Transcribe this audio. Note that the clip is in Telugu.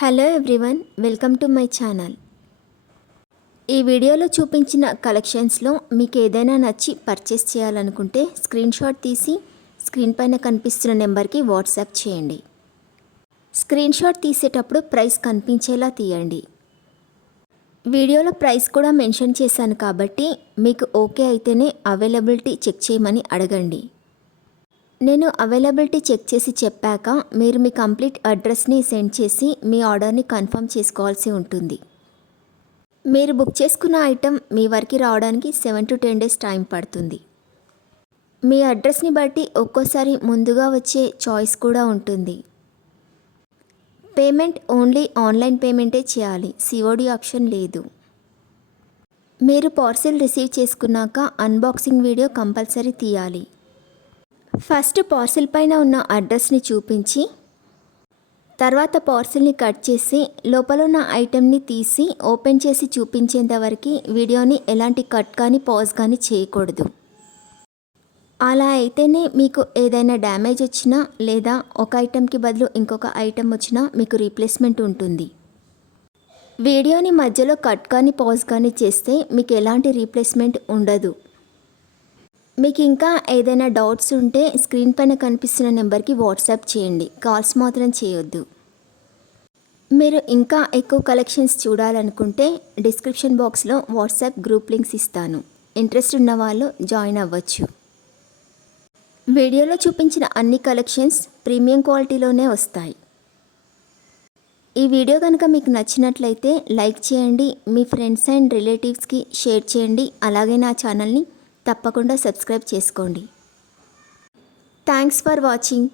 Hello everyone, welcome to my channel. ఈ వీడియోలో చూపించిన కలెక్షన్స్లో మీకు ఏదైనా నచ్చి పర్చేస్ చేయాలనుకుంటే స్క్రీన్ షాట్ తీసి స్క్రీన్ పైన కనిపిస్తున్న నెంబర్కి వాట్సాప్ చేయండి. స్క్రీన్ షాట్ తీసేటప్పుడు ప్రైస్ కనిపించేలా తీయండి. వీడియోలో ప్రైస్ కూడా మెన్షన్ చేశాను కాబట్టి మీకు ఓకే అయితేనే అవైలబిలిటీ చెక్ చేయమని అడగండి. నేను అవైలబిలిటీ చెక్ చేసి చెప్పాక మీరు మీ కంప్లీట్ అడ్రస్ని సెండ్ చేసి మీ ఆర్డర్ని కన్ఫర్మ్ చేసుకోవాల్సి ఉంటుంది. మీరు బుక్ చేసుకున్న ఐటెం మీ వరకు రావడానికి 7 to 10 days టైం పడుతుంది. మీ అడ్రస్ని బట్టి ఒక్కోసారి ముందుగా వచ్చే చాయిస్ కూడా ఉంటుంది. పేమెంట్ ఓన్లీ ఆన్లైన్ పేమెంటే చేయాలి, సిఓడి ఆప్షన్ లేదు. మీరు పార్సిల్ రిసీవ్ చేసుకున్నాక అన్బాక్సింగ్ వీడియో కంపల్సరీ తీయాలి. ఫస్ట్ పార్సిల్ పైన ఉన్న అడ్రస్ని చూపించి తర్వాత పార్సిల్ని కట్ చేసి లోపల ఉన్న ఐటెంని తీసి ఓపెన్ చేసి చూపించేంత వరకు వీడియోని ఎలాంటి కట్ కానీ పాజ్ కానీ చేయకూడదు. అలా అయితేనే మీకు ఏదైనా డ్యామేజ్ వచ్చినా లేదా ఒక ఐటెంకి బదులు ఇంకొక ఐటెం వచ్చినా మీకు రీప్లేస్మెంట్ ఉంటుంది. వీడియోని మధ్యలో కట్ కానీ పాజ్ కానీ చేస్తే మీకు ఎలాంటి రీప్లేస్మెంట్ ఉండదు. మీకు ఇంకా ఏదైనా డౌట్స్ ఉంటే స్క్రీన్ పైన కనిపిస్తున్న నెంబర్కి వాట్సాప్ చేయండి, కాల్స్ మాత్రం చేయొద్దు. మీరు ఇంకా ఎక్కువ కలెక్షన్స్ చూడాలనుకుంటే డిస్క్రిప్షన్ బాక్స్లో వాట్సాప్ గ్రూప్ లింక్స్ ఇస్తాను, ఇంట్రెస్ట్ ఉన్న వాళ్ళు జాయిన్ అవ్వచ్చు. వీడియోలో చూపించిన అన్ని కలెక్షన్స్ ప్రీమియం క్వాలిటీలోనే వస్తాయి. ఈ వీడియో కనుక మీకు నచ్చినట్లయితే లైక్ చేయండి, మీ ఫ్రెండ్స్ అండ్ రిలేటివ్స్కి షేర్ చేయండి. అలాగే నా ఛానల్ని తప్పకుండా సబ్స్క్రైబ్ చేసుకోండి. Thanks for watching.